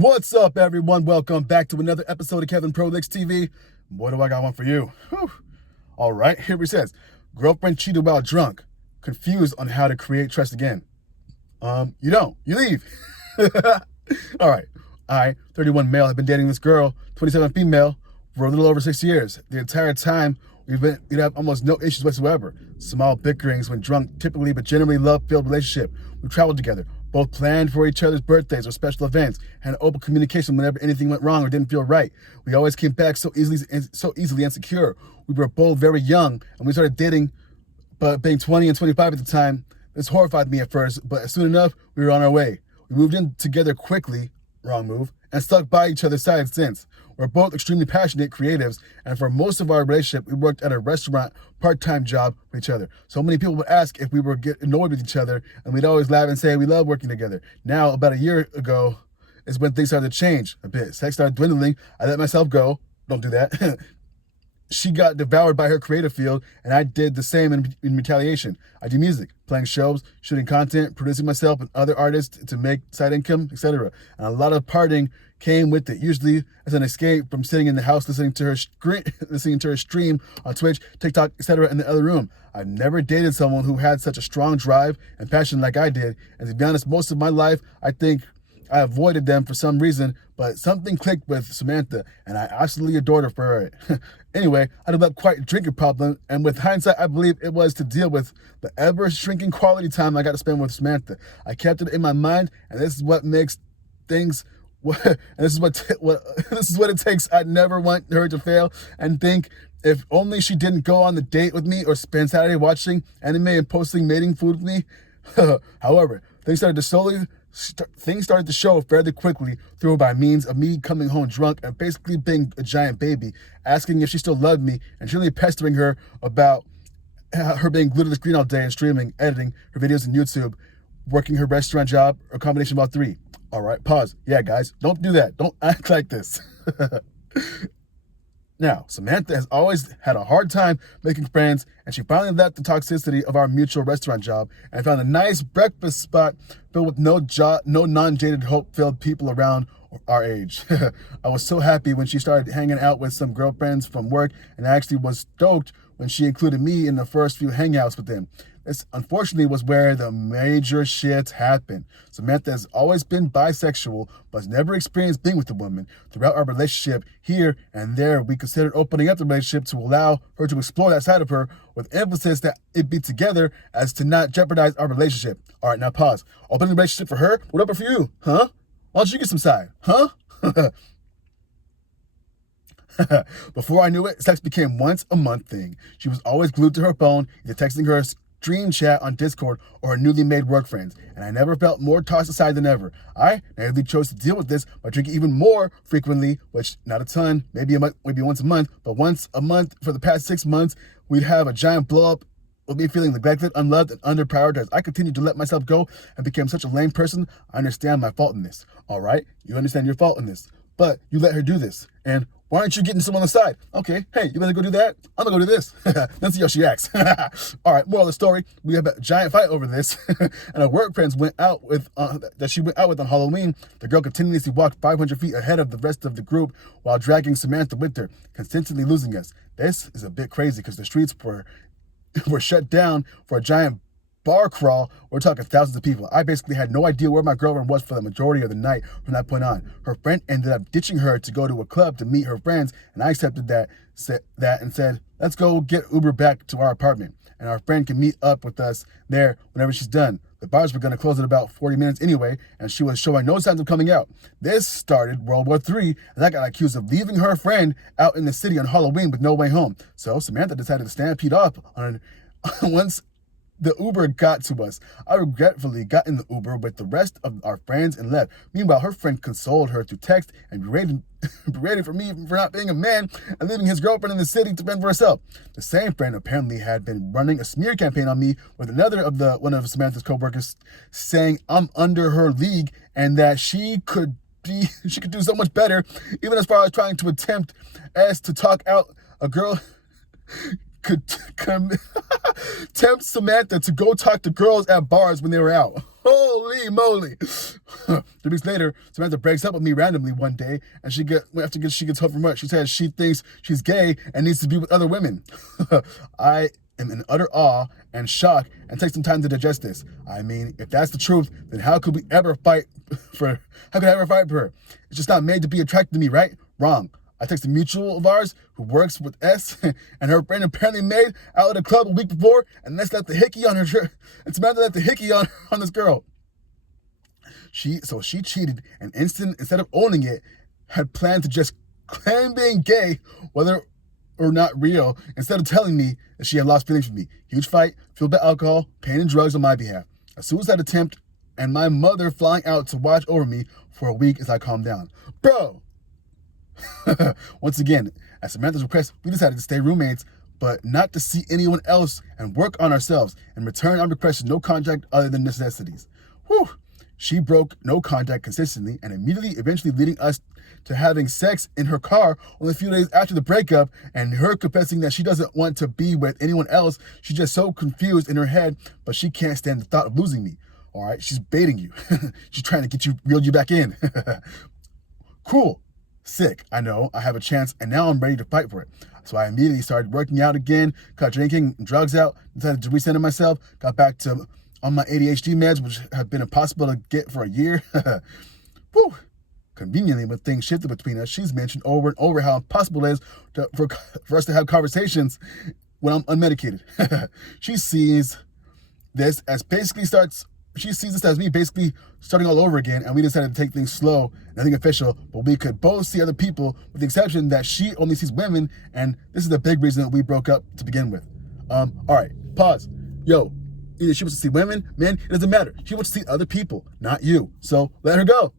What's up, everyone? Welcome back to another episode of Kevin Prolix TV. Boy, do I got one for you. Whew. All right, here he says, girlfriend cheated while drunk, confused on how to create trust again. You don't. You leave. All right. I, 31 male, have been dating this girl, 27 female, for a little over 6 years. The entire time, we'd have almost no issues whatsoever. Small bickerings when drunk, typically, but generally love-filled relationship. We traveled together, both planned for each other's birthdays or special events, had open communication whenever anything went wrong or didn't feel right. We always came back so easily and secure. We were both very young, and we started dating, but being 20 and 25 at the time, this horrified me at first, but soon enough, we were on our way. We moved in together quickly, wrong move, and stuck by each other's sides since. We're both extremely passionate creatives, and for most of our relationship, we worked at a restaurant part-time job with each other. So many people would ask if we were getting annoyed with each other, and we'd always laugh and say we love working together. Now, about a year ago, is when things started to change a bit. Sex started dwindling. I let myself go. Don't do that. She got devoured by her creative field, and I did the same in retaliation. I do music, playing shows, shooting content, producing myself and other artists to make side income, etc. And a lot of partying came with it, usually as an escape from sitting in the house listening to her stream on Twitch, TikTok, etc. in the other room. I've never dated someone who had such a strong drive and passion like I did, and to be honest, most of my life, I think I avoided them for some reason, but something clicked with Samantha, and I absolutely adored her for it. Anyway, I developed quite a drinking problem, and with hindsight, I believe it was to deal with the ever-shrinking quality time I got to spend with Samantha. I kept it in my mind, and this is what makes things, and this is what it takes. I never want her to fail and think, if only she didn't go on the date with me or spend Saturday watching anime and posting mating food with me. However, things started to show fairly quickly through by means of me coming home drunk and basically being a giant baby, asking if she still loved me, and really pestering her about her being glued to the screen all day and streaming, editing her videos on YouTube, working her restaurant job, or a combination of all three. All right, pause. Yeah, guys, don't do that. Don't act like this. Now, Samantha has always had a hard time making friends, and she finally left the toxicity of our mutual restaurant job and found a nice breakfast spot filled with no non-jaded, hope-filled people around our age. I was so happy when she started hanging out with some girlfriends from work, and I actually was stoked when she included me in the first few hangouts with them. This, unfortunately, was where the major shit happened. Samantha has always been bisexual, but has never experienced being with a woman. Throughout our relationship, here and there, we considered opening up the relationship to allow her to explore that side of her, with emphasis that it be together as to not jeopardize our relationship. All right, now pause. Opening the relationship for her? What about for you? Huh? Why don't you get some side? Huh? Before I knew it, sex became once a month thing. She was always glued to her phone, either texting her stream chat on Discord or her newly made work friends, and I never felt more tossed aside than ever. I naively chose to deal with this by drinking even more frequently, which not a ton, maybe once a month, but once a month for the past 6 months, we'd have a giant blow up with me feeling neglected, unloved, and underprioritized. I continued to let myself go and became such a lame person. I understand my fault in this. All right, you understand your fault in this, but you let her do this, and why aren't you getting someone on the side? Okay, hey, you gonna go do that? I'm gonna go do this. Let's see how she acts. All right, moral of the story, we have a giant fight over this, and our work friends went out with, that she went out with on Halloween. The girl continuously walked 500 feet ahead of the rest of the group while dragging Samantha with her, consistently losing us. This is a bit crazy because the streets were shut down for a giant bar crawl. We're talking thousands of people. I basically had no idea where my girlfriend was for the majority of the night from that point on. Her friend ended up ditching her to go to a club to meet her friends, and I accepted that and said, let's go get Uber back to our apartment, and our friend can meet up with us there whenever she's done. The bars were going to close in about 40 minutes anyway, and she was showing no signs of coming out. This started World War III, and I got accused of leaving her friend out in the city on Halloween with no way home. So Samantha decided to stampede off on once the Uber got to us. I regretfully got in the Uber with the rest of our friends and left. Meanwhile, her friend consoled her through text and berated for me for not being a man and leaving his girlfriend in the city to fend for herself. The same friend apparently had been running a smear campaign on me with one of Samantha's co-workers, saying I'm under her league and that she could do so much better, even as far as trying to attempt as to talk out a girl could tempt Samantha to go talk to girls at bars when they were out. Holy moly. 3 weeks later, Samantha breaks up with me randomly one day, and she gets home from work, she says she thinks she's gay and needs to be with other women. I am in utter awe and shock and take some time to digest this. I mean, if that's the truth, then how could I ever fight for her? It's just not made to be attracted to me, right? Wrong. I text a mutual of ours who works with S, and her friend apparently made out at a club a week before, and let's let the hickey on her. And Samantha let the hickey on this girl. She cheated, and instead of owning it, had planned to just claim being gay, whether or not real, instead of telling me that she had lost feelings for me. Huge fight, fueled by alcohol, pain, and drugs on my behalf. A suicide attempt, and my mother flying out to watch over me for a week as I calmed down. Bro! Once again, at Samantha's request, we decided to stay roommates, but not to see anyone else and work on ourselves. In return, I requested no contact other than necessities. Whew! She broke no contact consistently and eventually leading us to having sex in her car only a few days after the breakup, and her confessing that she doesn't want to be with anyone else. She's just so confused in her head, but she can't stand the thought of losing me. All right, she's baiting you. She's trying to reel you back in. Cool. Sick. I know. I have a chance, and now I'm ready to fight for it. So I immediately started working out again, cut drinking and drugs out, decided to recenter myself, got back on my ADHD meds, which have been impossible to get for a year. Whew. Conveniently, when things shifted between us, she's mentioned over and over how impossible it is for us to have conversations when I'm unmedicated. She sees this as me basically starting all over again, and we decided to take things slow, nothing official, but we could both see other people, with the exception that she only sees women, and this is the big reason that we broke up to begin with. All right, pause. Yo, either she wants to see women, men, it doesn't matter. She wants to see other people, not you. So let her go.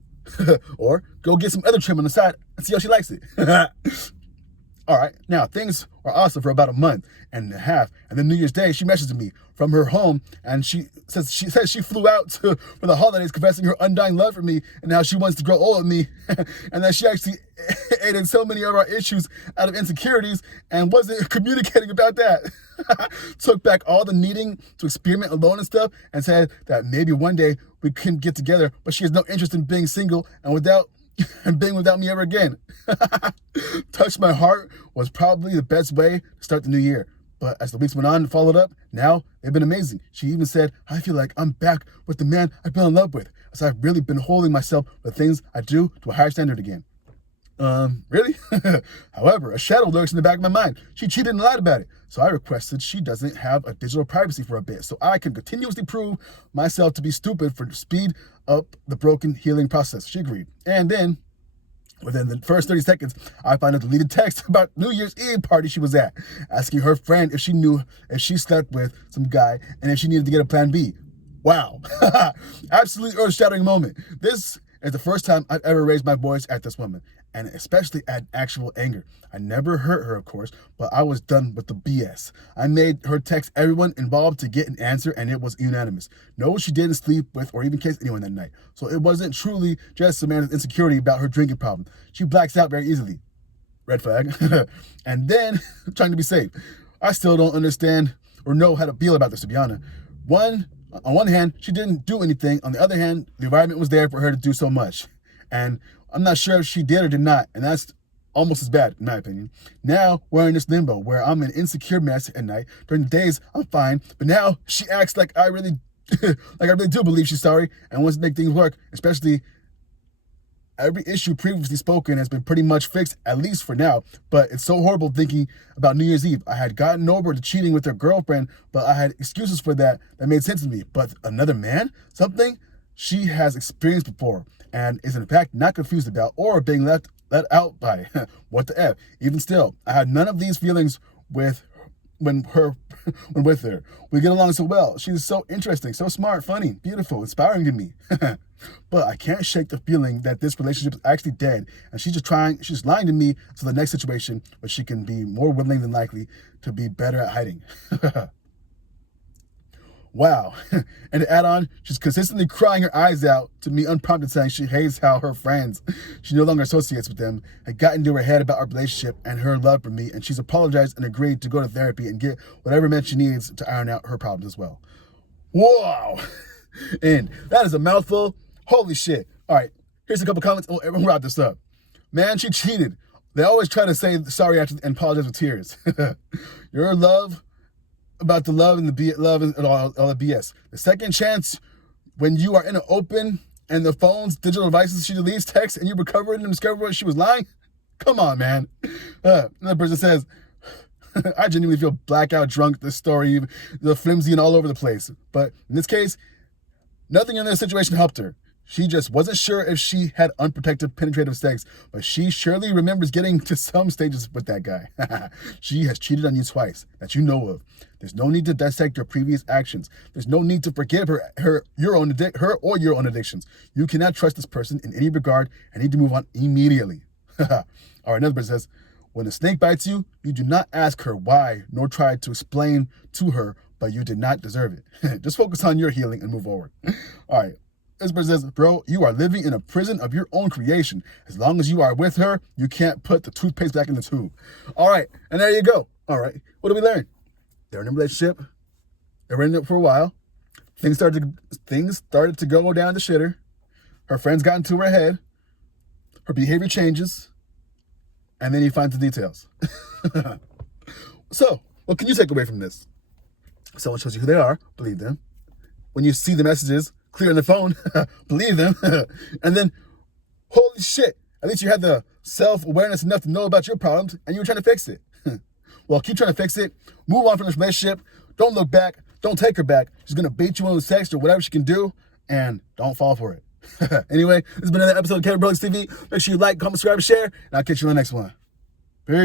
Or go get some other trim on the side and see how she likes it. All right, now things were awesome for about a month and a half, and then New Year's Day, she messaged me from her home, and she says she flew out for the holidays, confessing her undying love for me and how she wants to grow old with me, and that she actually aided so many of our issues out of insecurities and wasn't communicating about that. Took back all the needing to experiment alone and stuff, and said that maybe one day we can get together, but she has no interest in being single and being without me ever again. Touched my heart was probably the best way to start the new year. But as the weeks went on and followed up, now they've been amazing. She even said, I feel like I'm back with the man I've been in love with, as I've really been holding myself with things I do to a higher standard again. Really? However, a shadow lurks in the back of my mind. She cheated and lied about it. So I requested she doesn't have a digital privacy for a bit, so I can continuously prove myself to be stupid for speed up the broken healing process. She agreed. And then, within the first 30 seconds, I found a deleted text about New Year's Eve party she was at, asking her friend if she slept with some guy and if she needed to get a plan B. Wow. Absolutely earth-shattering moment. This is the first time I've ever raised my voice at this woman, and especially at actual anger. I never hurt her, of course, but I was done with the BS. I made her text everyone involved to get an answer, and it was unanimous. No, she didn't sleep with or even kiss anyone that night. So it wasn't truly just Samantha's insecurity about her drinking problem. She blacks out very easily. Red flag. And then, trying to be safe. I still don't understand or know how to feel about this, to be honest. On one hand, she didn't do anything. On the other hand, the environment was there for her to do so much. And I'm not sure if she did or did not, and that's almost as bad, in my opinion. Now, we're in this limbo where I'm an insecure mess at night. During the days, I'm fine, but now she acts like I really do believe she's sorry and wants to make things work, especially every issue previously spoken has been pretty much fixed, at least for now, but it's so horrible thinking about New Year's Eve. I had gotten over the cheating with her girlfriend, but I had excuses for that made sense to me. But another man? Something she has experienced before and is in fact not confused about or being let out by. What the F? Even still, I had none of these feelings when with her. We get along so well. She's so interesting, so smart, funny, beautiful, inspiring to me. But I can't shake the feeling that this relationship is actually dead, and she's lying to me so the next situation where she can be more willing than likely to be better at hiding. Wow. And to add on, she's consistently crying her eyes out to me unprompted, saying she hates how her friends she no longer associates with them had gotten into her head about our relationship and her love for me, and she's apologized and agreed to go to therapy and get whatever meds she needs to iron out her problems as well. Wow. And that is a mouthful. Holy shit. All right, here's a couple comments. Oh, everyone wrap this up. Man, she cheated. They always try to say sorry after and apologize with tears. Your love about the love and the love and all the BS. The second chance when you are in an open and the phone's digital devices, she deletes text and you recover it and discover what she was lying. Come on, man. Another person says, I genuinely feel blackout drunk. This story, the flimsy and all over the place. But in this case, nothing in this situation helped her. She just wasn't sure if she had unprotected penetrative sex, but she surely remembers getting to some stages with that guy. She has cheated on you twice that you know of. There's no need to dissect your previous actions. There's no need to forgive her or your own addictions. You cannot trust this person in any regard and need to move on immediately. All right, another person says, when a snake bites you, you do not ask her why, nor try to explain to her, but you did not deserve it. Just focus on your healing and move forward. All right. This person says, bro, you are living in a prison of your own creation. As long as you are with her, you can't put the toothpaste back in the tube. All right. And there you go. All right. What did we learn? They're in a relationship. They were in it for a while. Things started to go down the shitter. Her friends got into her head. Her behavior changes. And then he finds the details. So, what can you take away from this? Someone shows you who they are, believe them. When you see the messages clear on the phone, believe them. And then, holy shit, at least you had the self-awareness enough to know about your problems and you were trying to fix it. Well, keep trying to fix it. Move on from this relationship. Don't look back. Don't take her back. She's going to bait you on with sex or whatever she can do, and don't fall for it. Anyway, this has been another episode of Kevin Brooks TV. Make sure you like, comment, subscribe, and share, and I'll catch you on the next one. Peace.